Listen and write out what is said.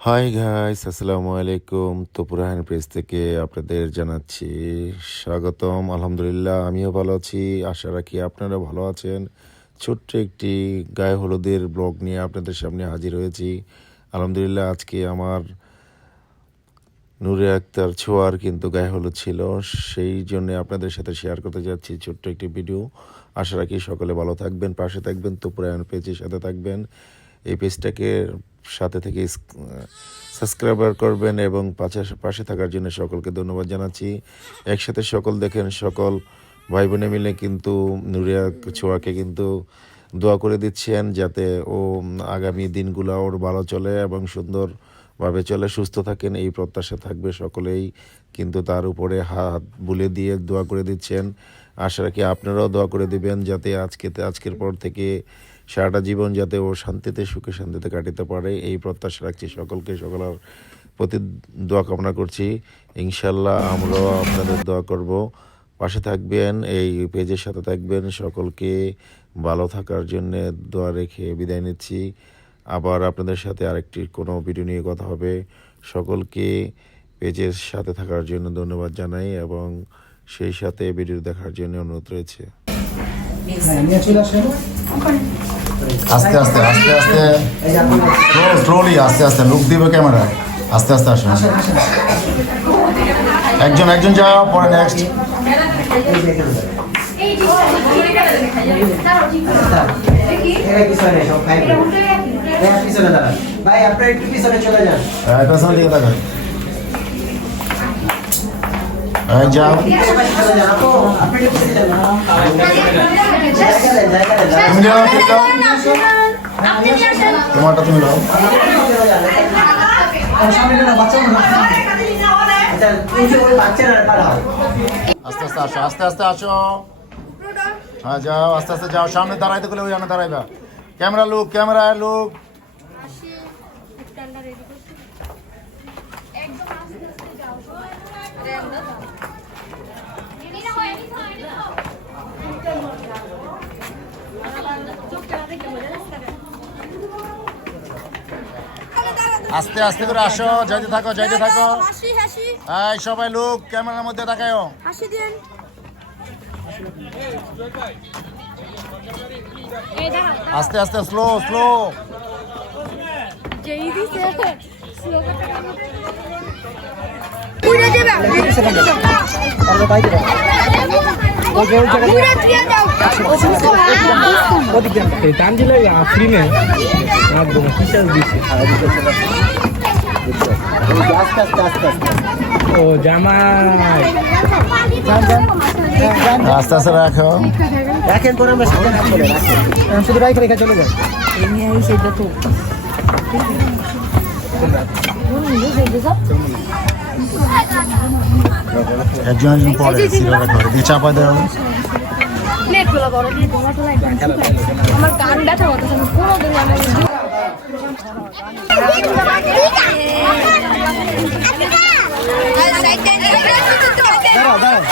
Hi guys, আসসালামু আলাইকুম। তোপুরাহান page থেকে আপনাদের জানাচ্ছি স্বাগতম। আলহামদুলিল্লাহ, আমিও ভালো আছি। আশা রাখি আপনারা ভালো আছেন। ছোট্ট একটি গায়ে হলুদের ব্লগ নিয়ে আপনাদের সামনে হাজির হয়েছি। আলহামদুলিল্লাহ, আজকে আমার নূরে আক্তার ছোঁয়ার কিন্তু গায়ে হলুদ ছিল, সেই জন্য আপনাদের সাথে শেয়ার করতে যাচ্ছি ছোট্ট একটি ভিডিও। আশা রাখি সকলে ভালো থাকবেন, পাশে থাকবেন, তোপুরাহান পেজের সাথে থাকবেন। এই পেজটাকে সাথে থেকে সাবস্ক্রাইবার করবেন এবং পাশে থাকার জন্য সকলকে ধন্যবাদ জানাচ্ছি। একসাথে সকল দেখেন, সকল ভাই বোনে মিলে কিন্তু নুরিয়া ছোঁয়াকে কিন্তু দোয়া করে দিচ্ছেন যাতে ও আগামী দিনগুলো ওর ভালো চলে এবং সুন্দরভাবে চলে, সুস্থ থাকেন, এই প্রত্যাশা থাকবে সকলেই। কিন্তু তার উপরে হাত বুলে দিয়ে দোয়া করে দিচ্ছেন। আশা রাখি আপনারাও দোয়া করে দিবেন যাতে আজকের পর থেকে সারাটা জীবন যাতে ও শান্তিতে সুখে শান্তিতে কাটাতে পারে, এই প্রত্যাশা রাখছি। সকলের প্রতি দোয়া কামনা করছি। ইনশাল্লাহ আমরাও আপনাদের দোয়া করব, পাশে থাকবেন, এই পেজের সাথে থাকবেন। সকলকে ভালো থাকার জন্য দোয়া রেখে বিদায় নিচ্ছি। আবার আপনাদের সাথে আরেকটি কোনো ভিডিও নিয়ে কথা হবে। সকলকে পেজের সাথে থাকার জন্য ধন্যবাদ জানাই এবং সেই সাথে ভিডিও দেখার জন্য অনুরোধ রয়েছে। আস্তে আস্তে আস্তে আস্তে স্লোলি আস্তে আস্তে লুক দিবে ক্যামেরা। আস্তে আস্তে আসুন, একজন একজন যাও, পরে নেক্সট। ভাই আপনারা একটু পিছনে চলে যান। পেছনের দিকে তাকান, যাও। তুমি যাও, তোমারটা তুমি যাও। আস্তে আস্তে আসো, আস্তে আস্তে আসো। হ্যাঁ যাও, আস্তে আস্তে যাও। সামনে দাঁড়াইতে গেলে ওই সামনে দাঁড়াইবা। Camera look, camera look. আস্তে আস্তে করে আসো, যাইতে থাকো, যাইতে থাকো। এই সবাই লোক ক্যামেরার মধ্যে তাকায়ও। হাসি দেন। আস্তে আস্তে, স্লো স্লো। যেই দিছে স্লো করতে পুরো যাবে আরে ভাই দাও ওই যে জায়গা পুরো ক্লিয়ার দাও ওদিকে টান দিলে ফ্রি মে আর দো কিসের দিছে আস্তে আস্তে আস্তে ও জামাই আস্তে আস্তে রাখো। রাখেন করে আমরা সাথে কাজ করে রাখেন, শুধু রাইখে রেখে চলে যান। এই নিয়ে এই সেটা তো একজন একজন পরে সিরিয়াল করে দিয়ে চাপা দাও। প্লেটগুলো বড় দিয়ে টমেটো লাগে আমার কান ব্যথা করতেছে, আমি পুরো দিন আমার দাঁড়াও দাঁড়াও